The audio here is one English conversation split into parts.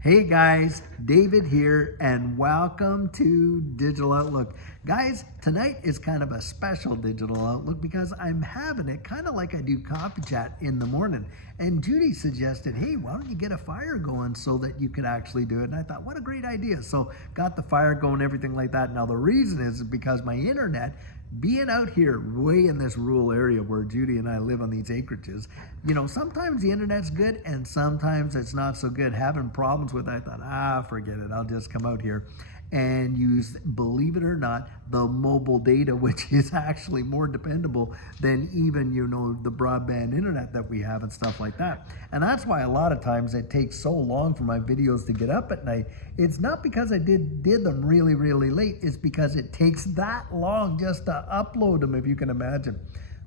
Hey guys, David here, and welcome to Digital Outlook. Guys, tonight is kind of a special Digital Outlook because I'm having it kind of like I do coffee chat in the morning. And Judy suggested, hey, why don't you get a fire going so that you could actually do it? And I thought, what a great idea. So got the fire going, everything like that. Now the reason is because my internet, being out here way in this rural area where Judy and I live on these acreages, sometimes the internet's good and sometimes it's not so good. Having problems with it, I thought, forget it. I'll just come out here and use, believe it or not, the mobile data, which is actually more dependable than even, the broadband internet that we have and stuff like that. And that's why a lot of times it takes so long for my videos to get up at night. It's not because I did them really, really late. It's because it takes that long just to upload them, if you can imagine.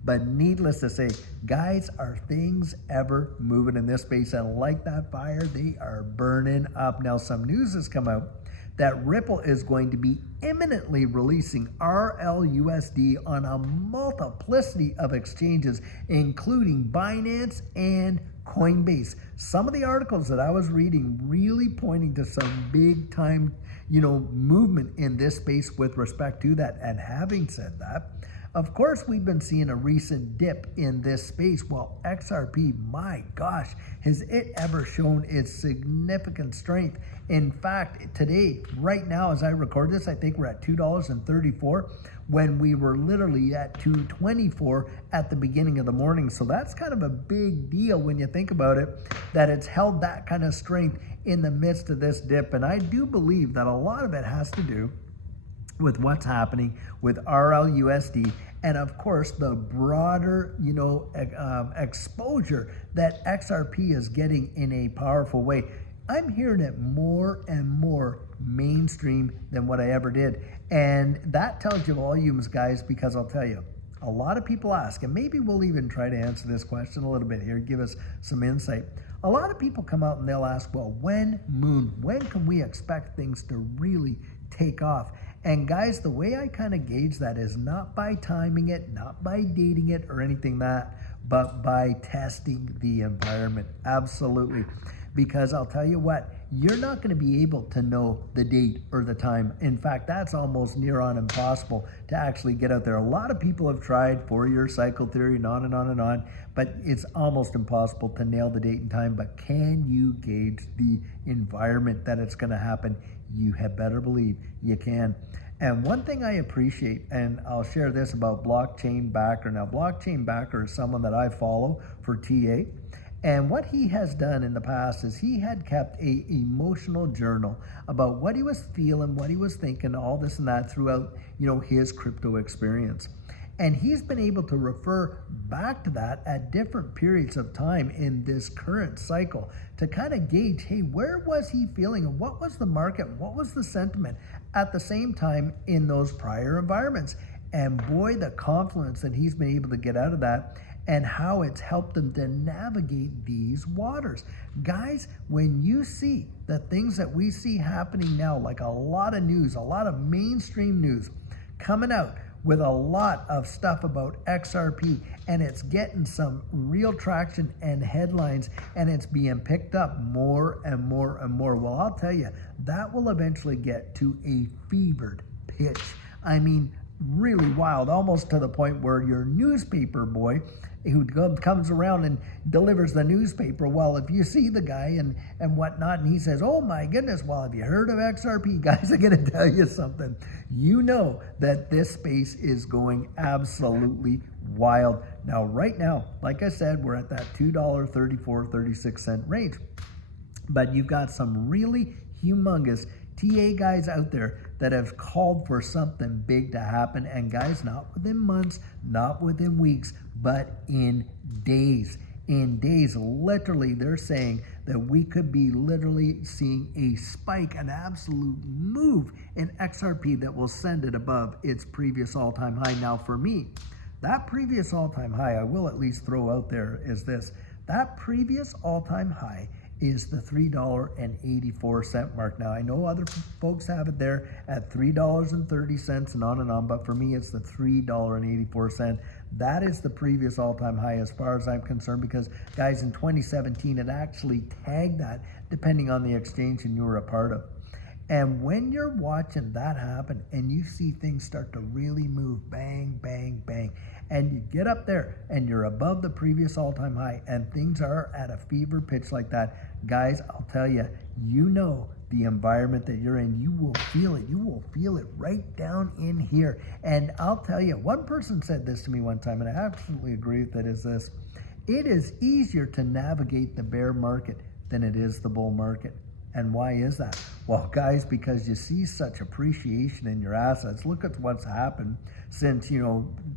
But needless to say, guys, are things ever moving in this space? And like that fire, they are burning up. Now, some news has come out that Ripple is going to be imminently releasing RLUSD on a multiplicity of exchanges, including Binance and Coinbase. Some of the articles that I was reading really pointing to some big time, movement in this space with respect to that. And having said that, of course, we've been seeing a recent dip in this space. Well, XRP, my gosh, has it ever shown its significant strength? In fact, today, right now, as I record this, I think we're at $2.34 when we were literally at $2.24 at the beginning of the morning. So that's kind of a big deal when you think about it, that it's held that kind of strength in the midst of this dip. And I do believe that a lot of it has to do with what's happening with RLUSD and of course the broader exposure that XRP is getting in a powerful way. I'm hearing it more and more mainstream than what I ever did, and that tells you volumes, guys, because I'll tell you, a lot of people ask, and maybe we'll even try to answer this question a little bit here, give us some insight. A lot of people come out and they'll ask, well, when can we expect things to really take off? And guys, the way I kind of gauge that is not by timing it, not by dating it or anything that, but by testing the environment. Absolutely. Because I'll tell you what, you're not going to be able to know the date or the time. In fact, that's almost near on impossible to actually get out there. A lot of people have tried Fourier cycle theory and on and on and on, but it's almost impossible to nail the date and time. But can you gauge the environment that it's going to happen? You had better believe you can. And one thing I appreciate, and I'll share this about Blockchain Backer. Now, Blockchain Backer is someone that I follow for TA. And what he has done in the past is he had kept a emotional journal about what he was feeling, what he was thinking, all this and that throughout, his crypto experience. And he's been able to refer back to that at different periods of time in this current cycle to kind of gauge, hey, where was he feeling and what was the market, what was the sentiment at the same time in those prior environments. And boy, the confluence that he's been able to get out of that and how it's helped them to navigate these waters. Guys, when you see the things that we see happening now, like a lot of news, a lot of mainstream news coming out with a lot of stuff about XRP, and it's getting some real traction and headlines, and it's being picked up more and more and more. Well, I'll tell you, that will eventually get to a fevered pitch. I mean, really wild, almost to the point where your newspaper boy who comes around and delivers the newspaper, well, if you see the guy and whatnot, and he says, oh my goodness, well, have you heard of XRP? Guys, I gotta tell you something. You know that this space is going absolutely wild. Now, right now, like I said, we're at that $2.34-36 range. But you've got some really humongous TA guys out there that have called for something big to happen. And guys, not within months, not within weeks, but in days. In days, literally, they're saying that we could be literally seeing a spike, an absolute move in XRP that will send it above its previous all-time high. Now, for me, that previous all-time high, I will at least throw out there is this. That previous all-time high is the $3.84 mark. Now, I know other folks have it there at $3.30 and on, but for me, it's the $3.84. That is the previous all-time high as far as I'm concerned, because, guys, in 2017, it actually tagged that depending on the exchange and you were a part of. And when you're watching that happen and you see things start to really move, bang, bang, bang, and you get up there and you're above the previous all-time high and things are at a fever pitch like that, guys, I'll tell you, you know the environment that you're in, you will feel it. You will feel it right down in here. And I'll tell you, one person said this to me one time, and I absolutely agree with it, is this: it is easier to navigate the bear market than it is the bull market. And why is that? Well, guys, because you see such appreciation in your assets. Look at what's happened since,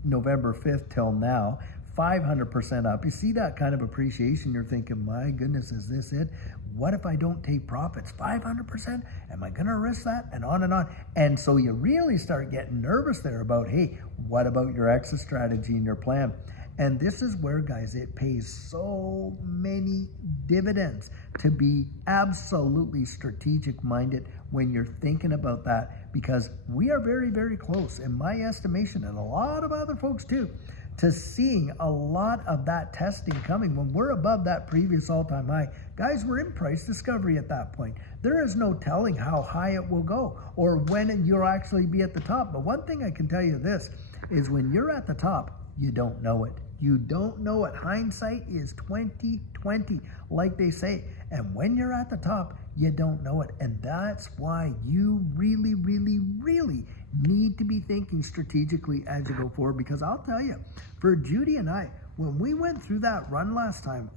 November 5th till now, 500% up. You see that kind of appreciation, you're thinking, my goodness, is this it? What if I don't take profits? 500%? Am I going to risk that? And on and on. And so you really start getting nervous there about, hey, what about your exit strategy and your plan? And this is where, guys, it pays so many dividends to be absolutely strategic minded when you're thinking about that, because we are very, very close, in my estimation, and a lot of other folks too, to seeing a lot of that testing coming. When we're above that previous all-time high, guys, we're in price discovery at that point. There is no telling how high it will go or when you'll actually be at the top. But one thing I can tell you this is, when you're at the top, you don't know it. You don't know it. Hindsight is 20/20, like they say. And when you're at the top, you don't know it. And that's why you really, really, really need to be thinking strategically as you go forward. Because I'll tell you, for Judy and I, when we went through that run last time,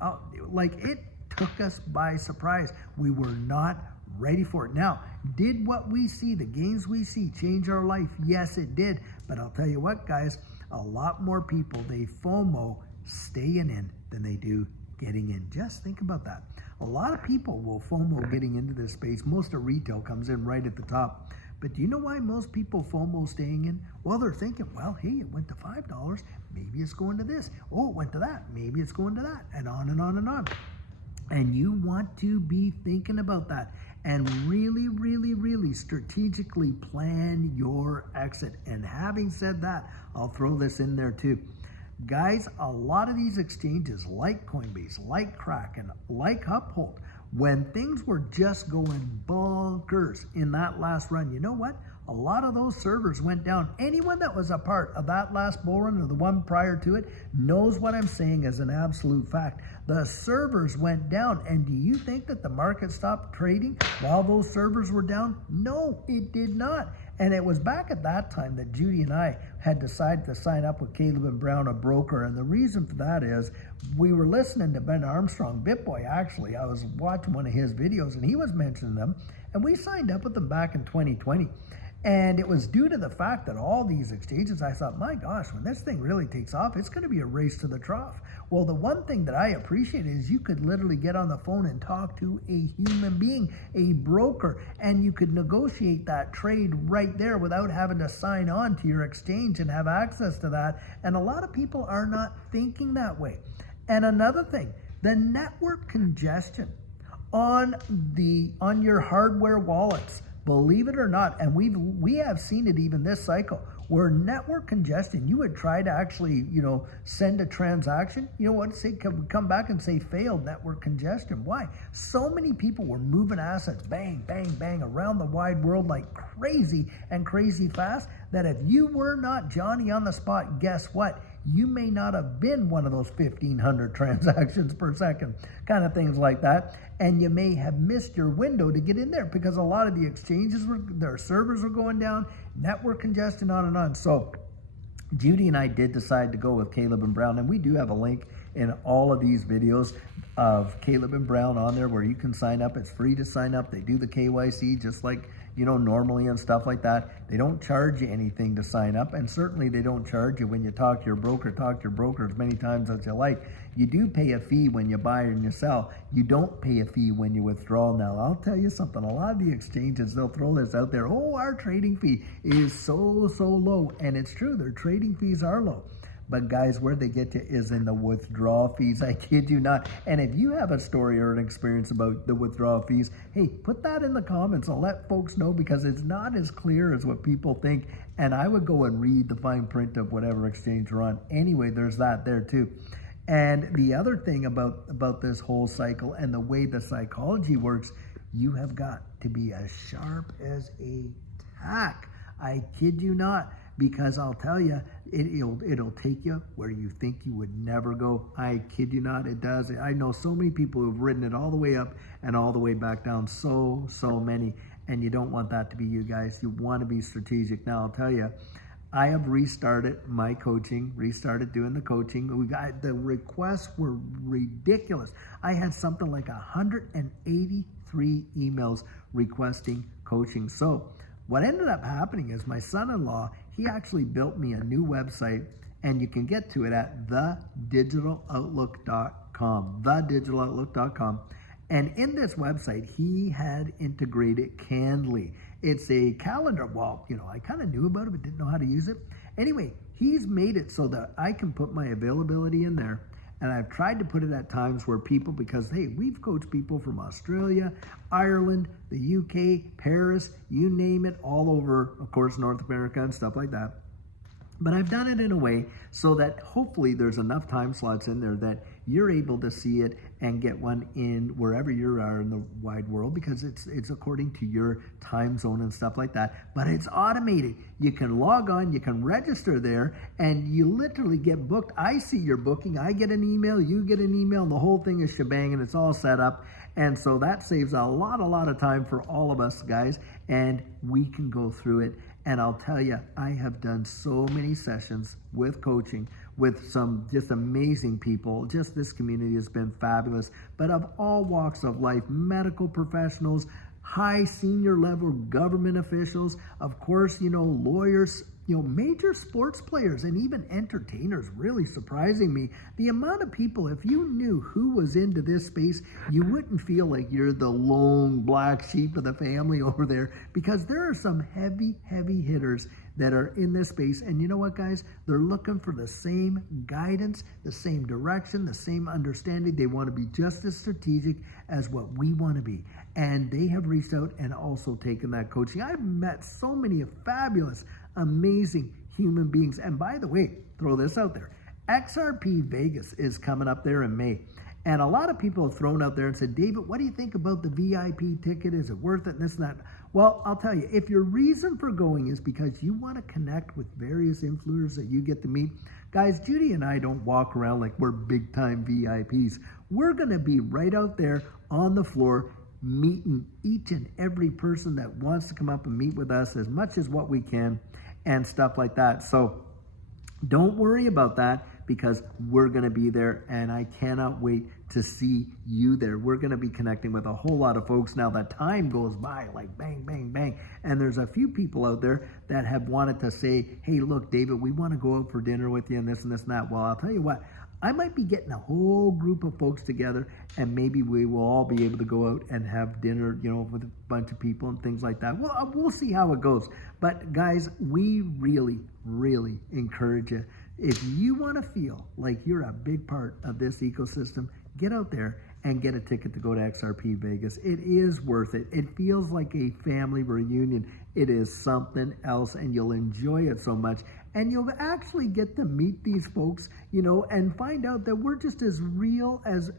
it took us by surprise. We were not ready for it. Now, did what we see, the gains we see, change our life? Yes, it did. But I'll tell you what, guys, a lot more people, they FOMO staying in than they do getting in. Just think about that. A lot of people will FOMO getting into this space. Most of retail comes in right at the top. But do you know why most people FOMO staying in? Well, they're thinking, well, hey, it went to $5. Maybe it's going to this. Oh, it went to that. Maybe it's going to that. And on and on and on. And you want to be thinking about that and really, really, really strategically plan your exit. And having said that, I'll throw this in there too. Guys, a lot of these exchanges like Coinbase, like Kraken, like Uphold, when things were just going bonkers in that last run, you know what? A lot of those servers went down. Anyone that was a part of that last bull run or the one prior to it knows what I'm saying is an absolute fact. The servers went down. And do you think that the market stopped trading while those servers were down? No, it did not. And it was back at that time that Judy and I had decided to sign up with Caleb and Brown, a broker. And the reason for that is we were listening to Ben Armstrong, BitBoy, actually. I was watching one of his videos and he was mentioning them. And we signed up with them back in 2020. And it was due to the fact that all these exchanges, I thought, my gosh, when this thing really takes off, it's going to be a race to the trough. Well, the one thing that I appreciate is you could literally get on the phone and talk to a human being, a broker, and you could negotiate that trade right there without having to sign on to your exchange and have access to that. And a lot of people are not thinking that way. And another thing, the network congestion on your hardware wallets. Believe it or not, and we have seen it even this cycle, where network congestion, you would try to actually, send a transaction, come back and say failed network congestion. Why? So many people were moving assets, bang, bang, bang, around the wide world like crazy and crazy fast, that if you were not Johnny on the spot, guess what? You may not have been one of those 1,500 transactions per second, kind of things like that. And you may have missed your window to get in there because a lot of the exchanges, their servers were going down, network congestion, on and on. So Judy and I did decide to go with Caleb and Brown, and we do have a link in all of these videos of Caleb and Brown on there where you can sign up. It's free to sign up. They do the KYC just like normally and stuff like that. They don't charge you anything to sign up, and certainly they don't charge you when you talk to your broker. Talk to your broker as many times as you like. You do pay a fee when you buy and you sell. You don't pay a fee when you withdraw. Now, I'll tell you something. A lot of the exchanges, they'll throw this out there. Oh, our trading fee is so low. And it's true. Their trading fees are low. But guys, where they get you is in the withdrawal fees. I kid you not. And if you have a story or an experience about the withdrawal fees, hey, put that in the comments. I'll let folks know, because it's not as clear as what people think. And I would go and read the fine print of whatever exchange you're on. Anyway, there's that there too. And the other thing about this whole cycle and the way the psychology works, you have got to be as sharp as a tack. I kid you not, because I'll tell you, it'll take you where you think you would never go. I kid you not, it does. I know so many people who've ridden it all the way up and all the way back down, so many. And you don't want that to be you guys. You want to be strategic. Now, I'll tell you, I have restarted my coaching, restarted doing the coaching. We got, the requests were ridiculous. I had something like 183 emails requesting coaching. So what ended up happening is my son-in-law, he actually built me a new website, and you can get to it at thedigitaloutlook.com, thedigitaloutlook.com. And in this website, he had integrated Candly. It's a calendar. Well, I kind of knew about it, but didn't know how to use it. Anyway, he's made it so that I can put my availability in there. And I've tried to put it at times where people, because, hey, we've coached people from Australia, Ireland, the UK, Paris, you name it, all over, of course, North America and stuff like that. But I've done it in a way so that hopefully there's enough time slots in there that you're able to see it and get one in wherever you are in the wide world, because it's according to your time zone and stuff like that. But it's automated. You can log on, you can register there, and you literally get booked. I see your booking, I get an email, you get an email, and the whole thing is shebang, and it's all set up. And so that saves a lot of time for all of us guys, and we can go through it. And I'll tell you, I have done so many sessions with coaching with some just amazing people. Just this community has been fabulous, but of all walks of life, medical professionals, high senior level government officials, of course, lawyers, major sports players, and even entertainers. Really surprising me, the amount of people, if you knew who was into this space, you wouldn't feel like you're the lone black sheep of the family over there, because there are some heavy hitters that are in this space. And you know what, guys? They're looking for the same guidance, the same direction, the same understanding. They want to be just as strategic as what we want to be. And they have reached out and also taken that coaching. I've met so many fabulous, amazing human beings. And by the way, throw this out there. XRP Vegas is coming up there in May. And a lot of people have thrown out there and said, David, what do you think about the VIP ticket? Is it worth it? And this and that. Well, I'll tell you, if your reason for going is because you want to connect with various influencers that you get to meet, guys, Judy and I don't walk around like we're big time VIPs. We're going to be right out there on the floor, meeting each and every person that wants to come up and meet with us as much as what we can and stuff like that. So don't worry about that, because we're going to be there, and I cannot wait to see you there. We're going to be connecting with a whole lot of folks. Now, the time goes by like bang, bang, bang. And there's a few people out there that have wanted to say, hey, look, David, we want to go out for dinner with you and this and this and that. Well, I'll tell you what, I might be getting a whole group of folks together, and maybe we will all be able to go out and have dinner, with a bunch of people and things like that. Well, we'll see how it goes. But guys, we really encourage you. If you want to feel like you're a big part of this ecosystem, get out there and get a ticket to go to XRP Vegas. It is worth it. It feels like a family reunion. It is something else, and you'll enjoy it so much. And you'll actually get to meet these folks, and find out that we're just as real as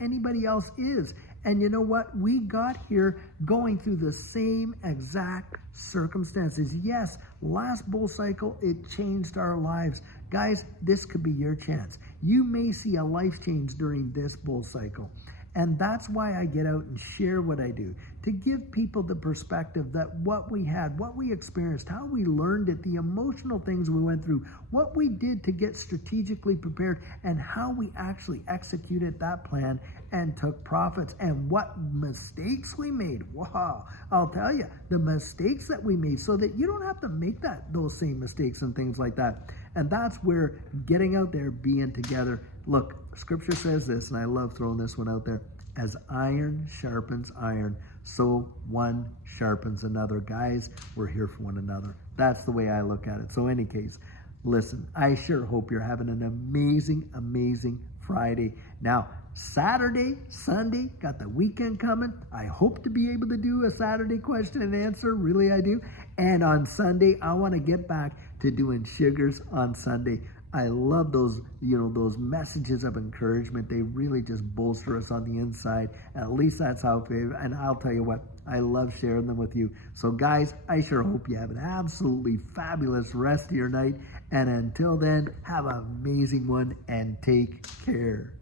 anybody else is. And you know what? We got here going through the same exact circumstances. Yes, last bull cycle, it changed our lives. Guys, this could be your chance. You may see a life change during this bull cycle. And that's why I get out and share what I do, to give people the perspective that what we had, what we experienced, how we learned it, the emotional things we went through, what we did to get strategically prepared, and how we actually executed that plan and took profits, and what mistakes we made. Wow, I'll tell you, the mistakes that we made, so that you don't have to make those same mistakes and things like that. And that's where getting out there, being together. Look, scripture says this, and I love throwing this one out there. As iron sharpens iron, so one sharpens another. Guys, we're here for one another. That's the way I look at it. So in any case, Listen, I sure hope you're having an amazing, amazing Friday. Now, Saturday, Sunday, got the weekend coming. I hope to be able to do a Saturday question and answer. Really, I do. And on Sunday, I want to get back to doing sugars on Sunday. I love those, those messages of encouragement. They really just bolster us on the inside. At least that's how I feel. And I'll tell you what, I love sharing them with you. So guys, I sure hope you have an absolutely fabulous rest of your night. And until then, have an amazing one and take care.